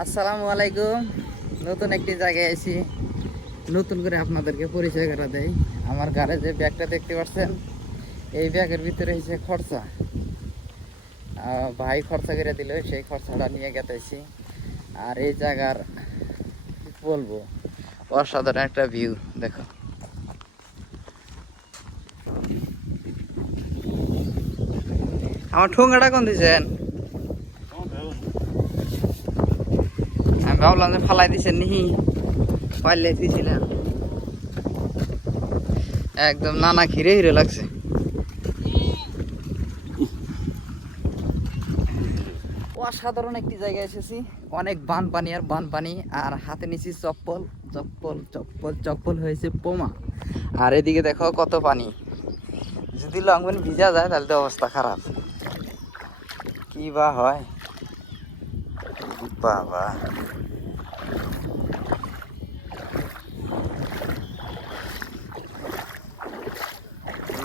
আসসালামু আলাইকুম। নতুন একটি জায়গায় আছি, নতুন করে আপনাদেরকে পরিচয় করে দেই। আমার গাড়ি যে ব্যাগটা দেখতে পাচ্ছেন, এই ব্যাগের ভিতরে হচ্ছে খরচা। ভাই খরচা করে দিল, সেই খরচাটা নিয়ে গেতেছি। আর এই জায়গার কি বলবো, অসাধারণ একটা ভিউ দেখো। আমার ঠোঙাটা কোন দিচ্ছেন? আমি ভাবলাম যে ফালাই দিচ্ছেন নিহি, পাইলে দিয়েছিলাম। একদম নানা ঘিরে হিরে লাগছে। অসাধারণ একটি জায়গায় এসেছি, অনেক বানপানি আর বানপানি, আর হাতে নিচ্ছি চপ্পল চপ্পল চপ্পল চপ্পল হয়েছে পোমা। আর এদিকে দেখো কত পানি, যদি লঙ্ঘন ভিজা যায় তাহলে তো অবস্থা খারাপ। কি বা হয় বাবা।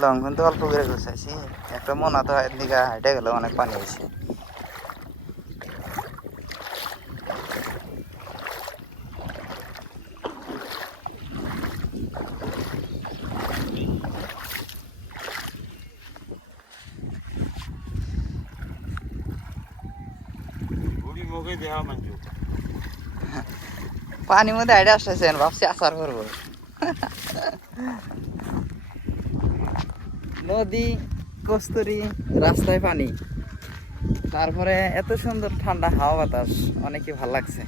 লঙ্ঘন তো অল্প করে গুছাইছি, একটা মনে তো এদিকে হাইটে গেলে অনেক পানি হয়েছে। পানির মধ্যে হাইটে আসতেছেন, ভাবছি আচার করবো। নদী, কস্তুরি, রাস্তায় পানি, তারপরে এত সুন্দর ঠান্ডা হাওয়া বাতাস, অনেকই ভালো লাগছে।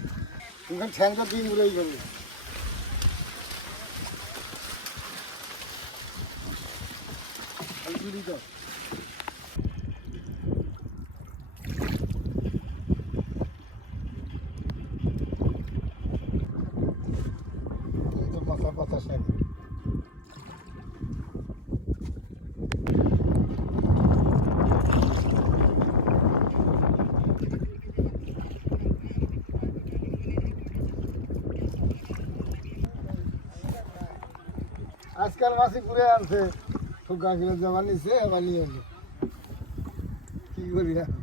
আজকাল মাসি ঘুরে আনছে, ঠোকা কিলো জমা নিছে, আবার নিয়ে এলো। কি করি এখন?